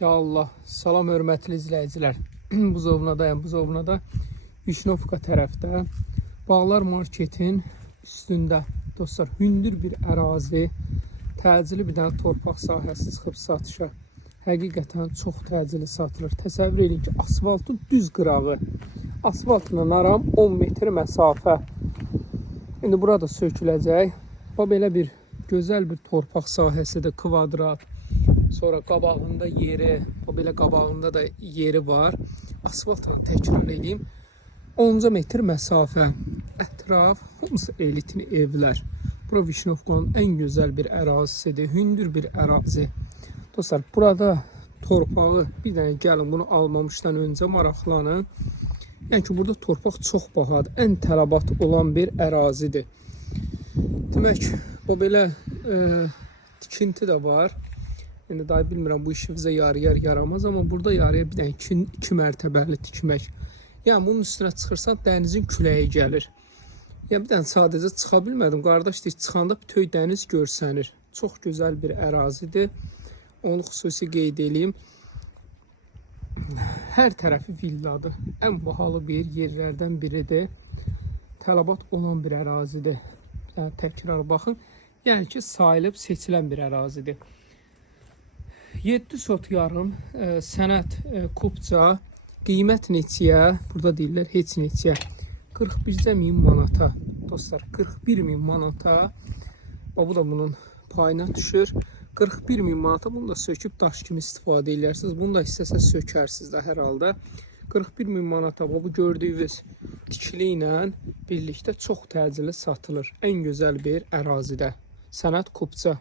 Ya Allah, salam hörmətli izləyicilər. Buzovnadayım, Buzovnada Vişnovka tərəfdə Bağlar Marketin üstündə dostlar hündür bir ərazi, təcili bir dənə torpaq sahəsi çıxıb satışa. Həqiqətən çox təcili satılır. Təsəvvür edin ki, asfaltın düz qırağı. Asfaltla aram 10 metr məsafə. İndi burada söküləcək. Bu belə bir gözəl bir torpaq sahəsidir, kvadrat. Sonra qabağında yeri, o belə qabağında da yeri var. Asfaltla təkrar edeyim. 10 metr məsafə. Ətraf hamısı elitli evlər. Bura Vişnovkanın ən gözəl bir ərazisidir. Hündür bir ərazi. Dostlar, burada torpağı bir dənə gəlin bunu almamışdan öncə maraqlanın. Yəni ki, burada torpaq çox bahadır. Ən tələbat olan bir ərazidir. Demək, bu belə e, tikinti də var. Yəni daha bilmirəm bu işimizə yarayar, yaramaz, amma burada yaraya bir dənə iki, iki mərtəbəli tikmək. Yəni bunun üstünə çıxırsan dənizin küləyi gəlir. Yəni bir dənə sadəcə çıxa bilmədim. Qardaş deyir, çıxanda bütöv dəniz görsənir. Çox gözəl bir ərazidir. Onu xüsusi qeyd edeyim. Hər tərəfi villadır. Ən bahalı bir yerlərdən biridir. Tələbat olan bir ərazidir. Yəni təkrar baxın. Yəni ki, sayılıb seçilən bir ərazidir. 7 sot yarım e, sənət e, kubca qiymət neçəyə? Burada deyirlər heç neçəyə. 41 min manata. Dostlar, 41 min manata. Bu da bunun payına düşür. 41 min manata bunu da söküb daş kimi istifadə edərsiniz. Bunu da istəsəz sökərsiniz də hər halda. 41 min manata bu gördüyünüz tikili ilə birlikdə çox təcili satılır. Ən gözəl bir ərazidə. Sənət kupça.